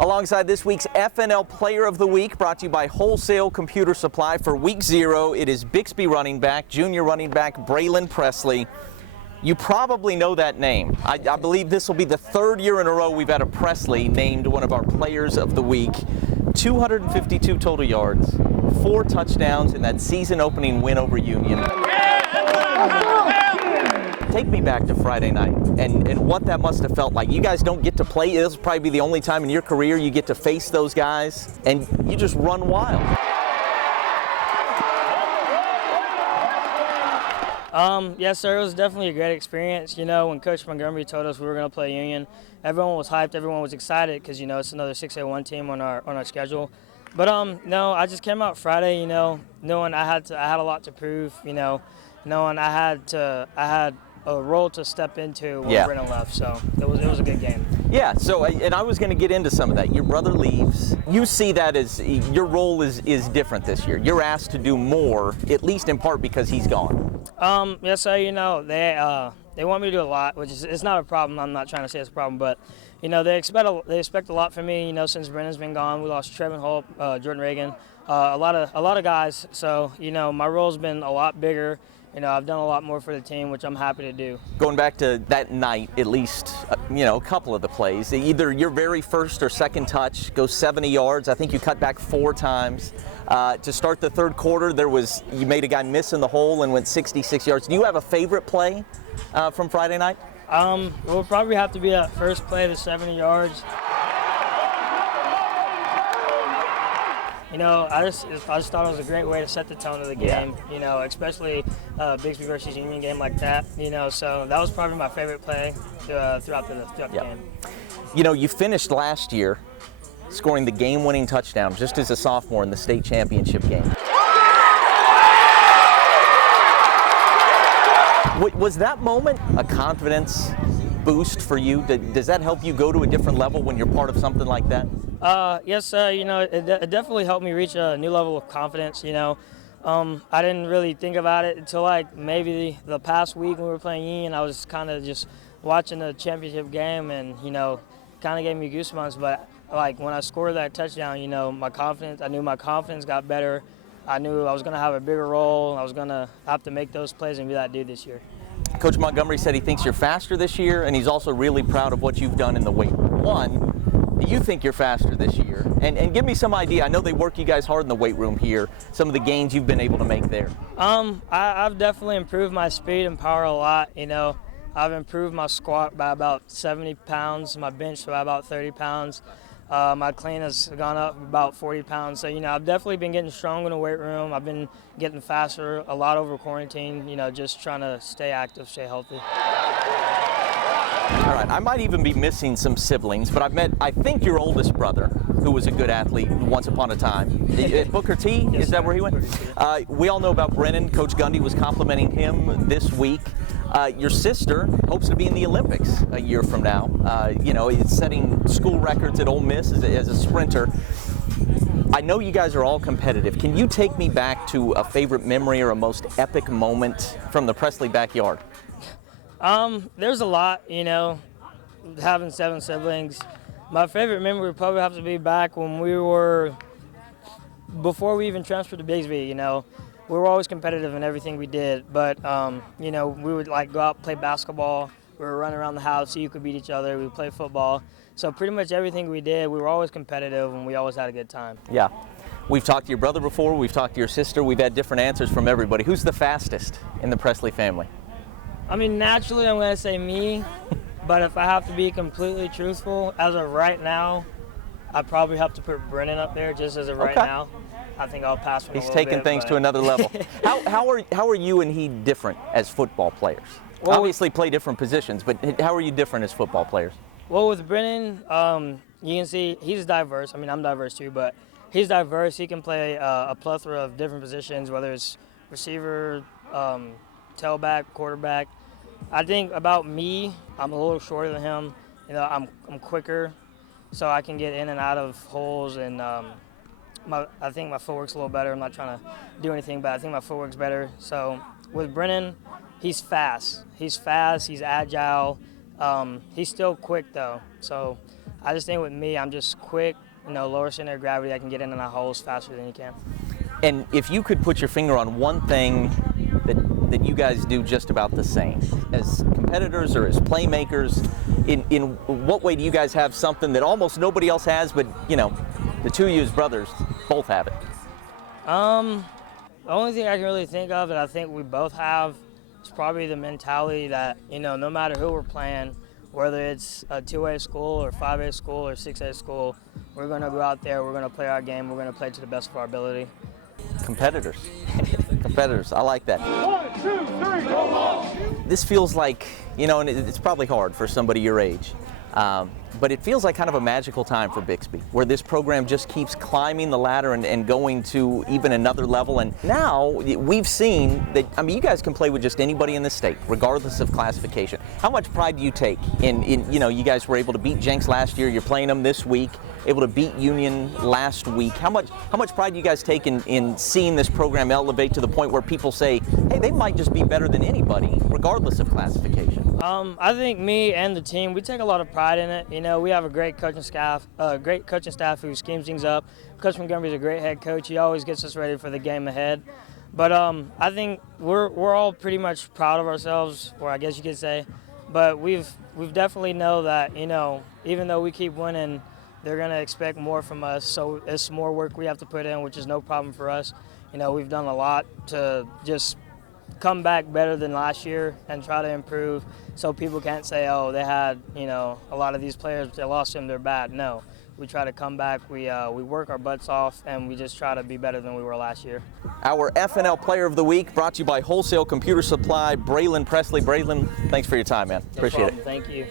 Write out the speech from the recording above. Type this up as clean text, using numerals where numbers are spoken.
Alongside this week's FNL Player of the Week, brought to you by Wholesale Computer Supply for Week 0, it is Bixby running back, junior running back Braylon Presley. You probably know that name. I believe this will be the third year in a row we've had a Presley named one of our Players of the Week. 252 total yards, 4 touchdowns in that season-opening win over Union. Take me back to Friday night and what that must have felt like. You guys don't get to play. This will probably be the only time in your career you get to face those guys, and you just run wild. Yes, sir. It was definitely a great experience. You know, when Coach Montgomery told us we were going to play Union, everyone was hyped. Everyone was excited because, you know, it's another 6A1 team on our schedule. But no, I just came out Friday, you know, knowing I had a lot to prove. You know, knowing I had a role to step into when Brennan left, so it was a good game. Yeah, so, and I was going to get into some of that. Your brother leaves. You see that as your role is different this year. You're asked to do more, at least in part because he's gone. Yes, sir, you know, they want me to do a lot, which is it's not a problem. I'm not trying to say it's a problem, but, you know, they expect a lot from me, you know, since Brennan's been gone. We lost Trevin Holt, Jordan Reagan, a lot of guys. So, you know, my role's been a lot bigger. You know, I've done a lot more for the team, which I'm happy to do. Going back to that night, at least, you know, a couple of the plays, either your very first or second touch goes 70 yards. I think you cut back 4 times. To start the third quarter, you made a guy miss in the hole and went 66 yards. Do you have a favorite play from Friday night? We'll probably have to be that first play, the 70 yards. You know, I just thought it was a great way to set the tone of the game, you know, especially Bixby versus Union game like that, you know, so that was probably my favorite play throughout the game. You know, you finished last year scoring the game-winning touchdown just as a sophomore in the state championship game. Was that moment a confidence boost for you? Does that help you go to a different level when you're part of something like that? Yes, you know, it definitely helped me reach a new level of confidence, you know. I didn't really think about it until like maybe the past week when we were playing Union. I was kind of just watching the championship game and, you know, kind of gave me goosebumps. But like when I scored that touchdown, you know, I knew my confidence got better. I knew I was going to have a bigger role. I was going to have to make those plays and be that dude this year. Coach Montgomery said he thinks you're faster this year, and he's also really proud of what you've done in the weight room. Do you think you're faster this year? And give me some idea. I know they work you guys hard in the weight room here. Some of the gains you've been able to make there. I've definitely improved my speed and power a lot. You know, I've improved my squat by about 70 pounds, my bench by about 30 pounds. My clean has gone up about 40 pounds. So, you know, I've definitely been getting strong in the weight room. I've been getting faster a lot over quarantine, you know, just trying to stay active, stay healthy. All right, I might even be missing some siblings, but I've met, I think, your oldest brother, who was a good athlete once upon a time. Booker T, yes, is that where he went? We all know about Brennan. Coach Gundy was complimenting him this week. Your sister hopes to be in the Olympics a year from now. You know, it's setting school records at Ole Miss as a sprinter. I know you guys are all competitive. Can you take me back to a favorite memory or a most epic moment from the Presley backyard? There's a lot, you know, having 7 siblings. My favorite memory would probably have to be back when before we even transferred to Bixby, you know. We were always competitive in everything we did, but, you know, we would like go out and play basketball. We were running around the house so you could beat each other. We would play football. So pretty much everything we did, we were always competitive and we always had a good time. Yeah. We've talked to your brother before. We've talked to your sister. We've had different answers from everybody. Who's the fastest in the Presley family? I mean, naturally, I'm going to say me, but if I have to be completely truthful, as of right now, I probably have to put Brennan up there just as of right now. I think I'll pass him. He's taking things to another level. How are you and he different as football players? Well, obviously play different positions, but how are you different as football players? Well, with Brennan, you can see he's diverse. I mean, I'm diverse too, but he's diverse. He can play a plethora of different positions, whether it's receiver, tailback, quarterback. I think about me, I'm a little shorter than him. You know, I'm quicker, so I can get in and out of holes, and I think my footwork's a little better. I'm not trying to do anything, but I think my footwork's better. So with Brennan, he's fast. He's agile. He's still quick though. So I just think with me, I'm just quick, lower center of gravity. I can get into the holes faster than you can. And if you could put your finger on one thing that you guys do just about the same as competitors or as playmakers, in what way do you guys have something that almost nobody else has, but the two of you as brothers both have it? The only thing I can really think of that I think we both have is probably the mentality that, no matter who we're playing, whether it's a 2A school or 5A school or 6A school, we're going to go out there, we're going to play our game, we're going to play to the best of our ability. Competitors. Competitors. I like that. 1, 2, 3, go on! This feels like, and it's probably hard for somebody your age, but it feels like kind of a magical time for Bixby, where this program just keeps climbing the ladder and going to even another level. And now we've seen that, you guys can play with just anybody in the state, regardless of classification. How much pride do you take in you guys were able to beat Jenks last year, you're playing them this week, able to beat Union last week. How much pride do you guys take in seeing this program elevate to the point where people say, hey, they might just be better than anybody, regardless of classification? I think me and the team, we take a lot of pride in it. We have a great coaching staff who schemes things up. Coach Montgomery's a great head coach. He always gets us ready for the game ahead. But I think we're all pretty much proud of ourselves, or I guess you could say. But we've definitely know that, even though we keep winning, they're going to expect more from us. So it's more work we have to put in, which is no problem for us. We've done a lot to just come back better than last year and try to improve, so people can't say, oh, they had, a lot of these players, they lost them, they're bad. No, we try to come back, we work our butts off, and we just try to be better than we were last year. Our FNL Player of the Week brought to you by Wholesale Computer Supply, Presley. Thanks for your time, man. Appreciate it. Thank you.